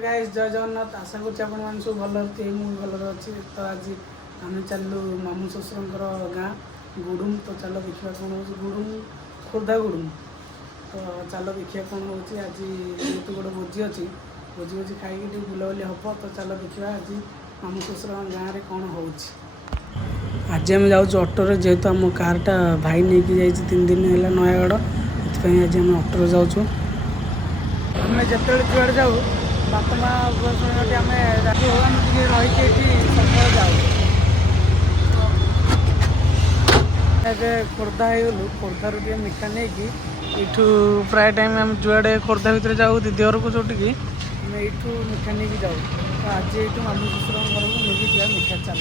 Guys जय जगन्नाथ आशा करुँच आप सब भल भल अच्छी तो आज आम चलू मामू शशुर गाँ गुडुम तो चल देखा कौन हो गुडुम खोर्धा गुडुम तो चल देखा कौन हो आज जेहतु गोटे भोजी अच्छी भोजी भोजी खाई बुलाबुली हम तो चल देखा आज मामू शशुर गाँव में कौन हो आज आम जाऊँ अटोरे जेहेतु आम कारटा भाई नहीं कि 3 दिन है नयागढ़ से आज आम अटोरे जाऊँ आम जिते जुआड़े जाऊ बापा माँ शुणी आम राजी हो रही सकाल जाऊ खोर्धा हो खोर्धार मिठा नहीं कि प्राय टाइम आम जुआड़े खोर्धा भितर जाऊ दीदी घर को जोटिकी आम यू मिठा नहीं जाऊ तो आज ये मामू शशुर घर को नहीं जा मिठा चल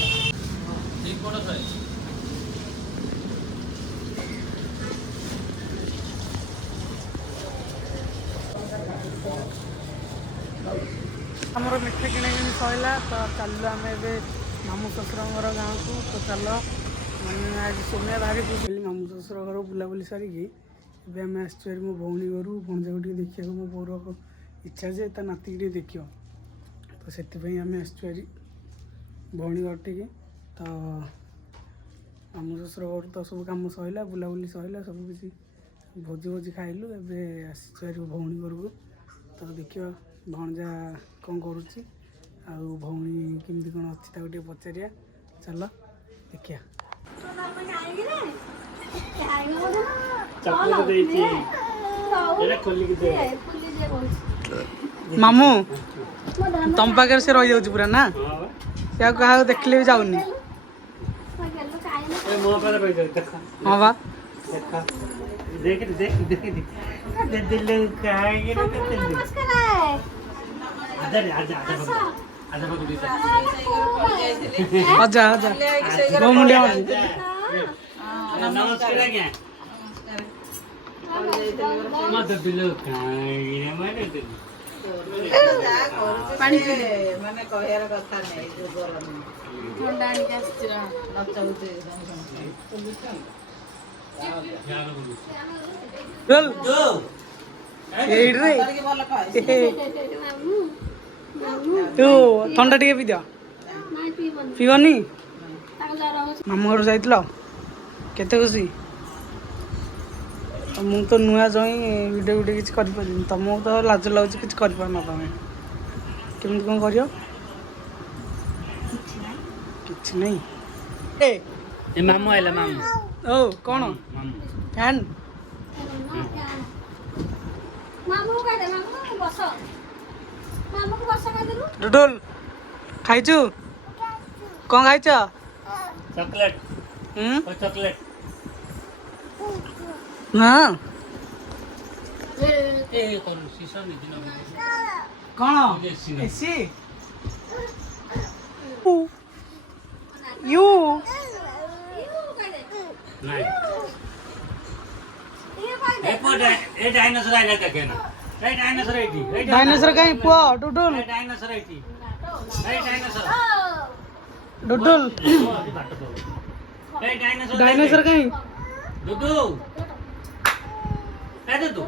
आमर मिठा किଣା किणी सैला तो चलू आम मामू शशुर गाँव को तो चल मैंने आज सोनिया बाहरी पूछी मामू शशुर घर बुलाबुली सारिकी एवं आम आसो मो भौणी घर भणजा को देखा मो बोर इच्छा जे ता नाती देखियो तो से आम आसो भौणी घर टी तो मामू शशुर घर तो सब कम सैला बुलाबुली सैला सब किसी भोजी भोजी खाइलु एवं आसो भौणी घर को तो देखियो भणजा कौन करुच्ची भौणी केमती कौन अच्छी पचारिया चल देखिया मामू तुम पाखे से रही जाऊँ पूरा ना से क्या देखले भी जाऊनी हाँ बा देख देख देख दिल आजा आजा वो मुंडिया नमस्कार आज्ञा मत बिलो काहे माने पानी पिले माने कहयार कथा नै ठंडा आनी आछिरा नचौते चल दो एई रे तू ठंडा टिके पी दियो पीबनी मामू घर जाइतल केते खुशी मुझे तो नुआ जई भिडियो भिडियो किसी कर तुमको तो लाज लगुच कि तुम केमती कौन कर कि नहीं ए मामू आइला मामू ओ कौन फैन डुडुल खाइचु कौन खाइच चॉकलेट चॉकलेट हाँ ए कौन शीशा में कौन एसी यू नहीं ए पोडा ए डायनासोर आइला देखे ना ए डायनासोर आइटी डायनासोर कहीं पो डुडुल ए डायनासोर आइटी ए डायनासोर डुडुल ए डायनासोर डायनासोर कहीं दुदू ए दुदू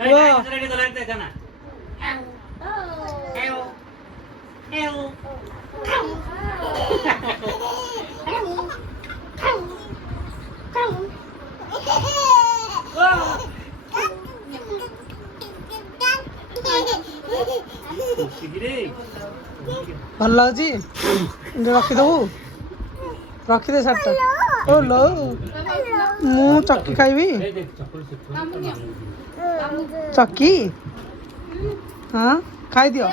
ए डायनासोर आइटी गलत देखा ना एओ एओ भल लगे रखीदबू रखीदे सार्टा ओ लो मु चक्की खाइबी चक्की हाँ खाई दियो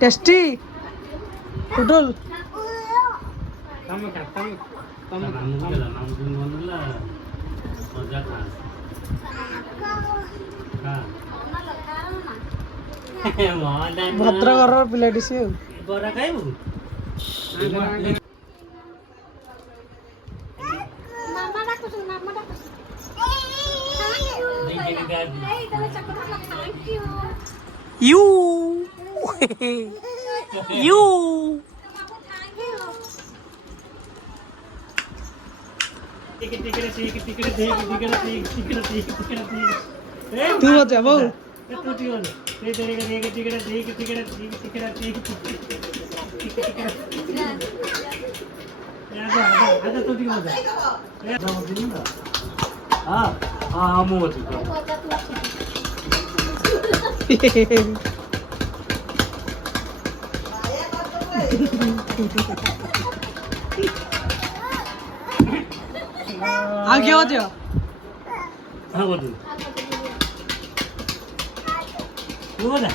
टेस्टी टुटुल भद्रकर पिलाटी सी बरा खाइबू यू यू तू बचा बहु हाँ मुँह आगे हो जाओ हाँ वो तू बता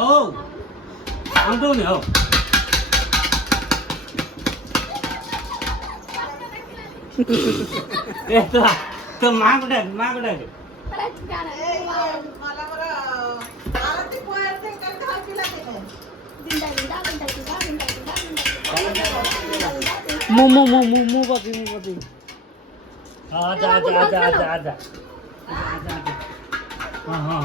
Oh, I'm doing it. Oh. तो माँ को डाल मला बरं आरती पोहायचं काय खायला लागेल मु बची आजा आजा आजा आजा आजा हाँ हाँ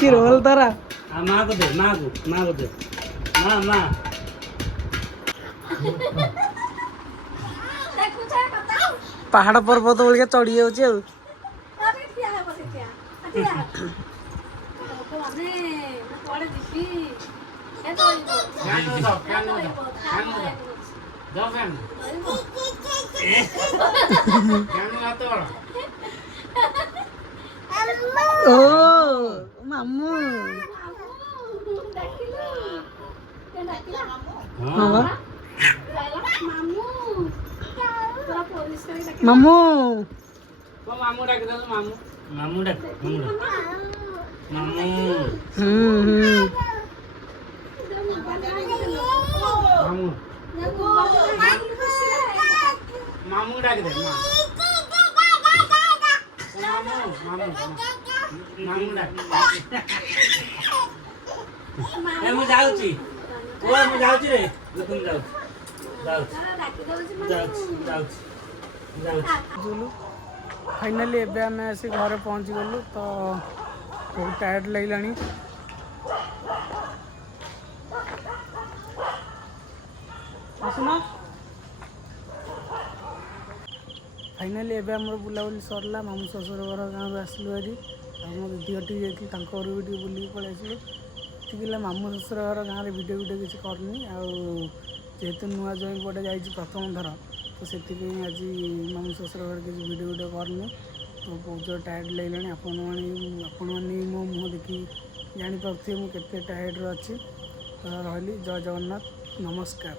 कि रोल तारा हाँ माँ को दे माँ को दे माँ पहाड़ पर्वत बोलिए चढ़ी जाऊँ ଆଉ ओ मामू हाँ मामू मामू डाक दो मामू मामू डाक मामू मामू डाक दे मामू डाक ए मु जाउची ओ मु जाउची रे तुम जाउची फाइनाली एबे आम आसी घर पहुँची गलु तो बहुत टायर्ड लगे फाइनाली एबे आम बुलाबुली सरला मामू शशुर घर गाँव आसलु हारी मो दीदी हटी जाइए घर भी टे बुल पलि आसलु ठीक मामू शशुर घर गाँव में भिडियो किसी करनी जेहेतु नुआ जमी पटे जा प्रथम थर तो से आज मामू शशुर घर किसी भिडियो करनी तो बहुत जोर टायर्ड लगे आपण मैंने मो मुँह देखी जापे मुझे टायर्ड अच्छी तो रही जय जगन्नाथ नमस्कार।